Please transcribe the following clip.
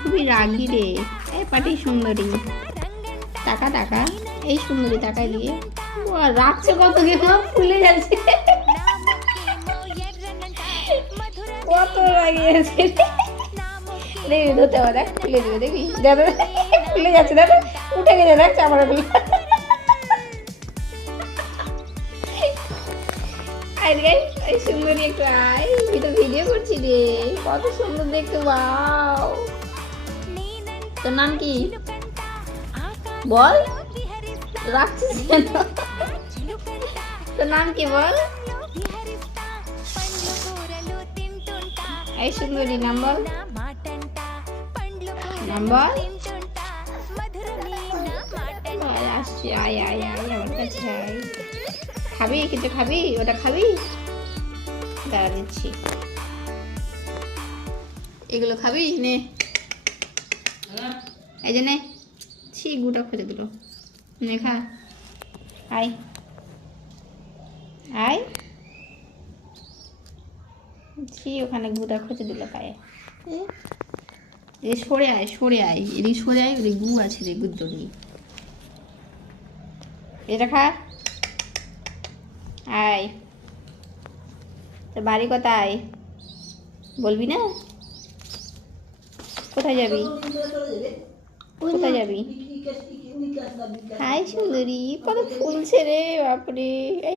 খুবই রাগি রে। এই পাটি সুন্দরী, টাকা টাকা, এই সুন্দরী টাকা দিয়ে রাখছে কত গেমা ফুলে যাচ্ছে, কত রাগিয়েছে দেখবি ধরতে হবে, দেখ ফুলে দিবে দেখবি, দাদা ফুলে যাচ্ছে, দাদা উঠে গেছে, দেখ চামড়াগুলো। এই সুন্দরী একটু আয়, আমি তো ভিডিও করছি রে, কত সুন্দর দেখতে, ওয়াও। তোর নাম কি বল, রাখছিস কেন? তোর নাম কি বল? এই সুন্দরী নাম বল, নাম বল। আসছি, আয় আয় আয় আমার কাছে আয়। খাবি কিছু, খাবি ওটা খাবি, দাঁড়া দিচ্ছি, এগুলো খাবি নে, এই যে নে, ছি গুটা খুঁজে দিল, নে খা, আয় আয়, ছি ওখানে গুটা খুঁজে দিল পায়ে, এ সরে আয় সরে আয়, এদিকে সরে আয়, ওদিকে গু আছে রে, গুদ্দ নিয়ে এটা খা, আয়। তোর বাড়ি কোথায় বলবি না? কোথায় যাবি, কোথায় যাবি? হাই সুন্দরী, কত ফুলছে রে বাপরে।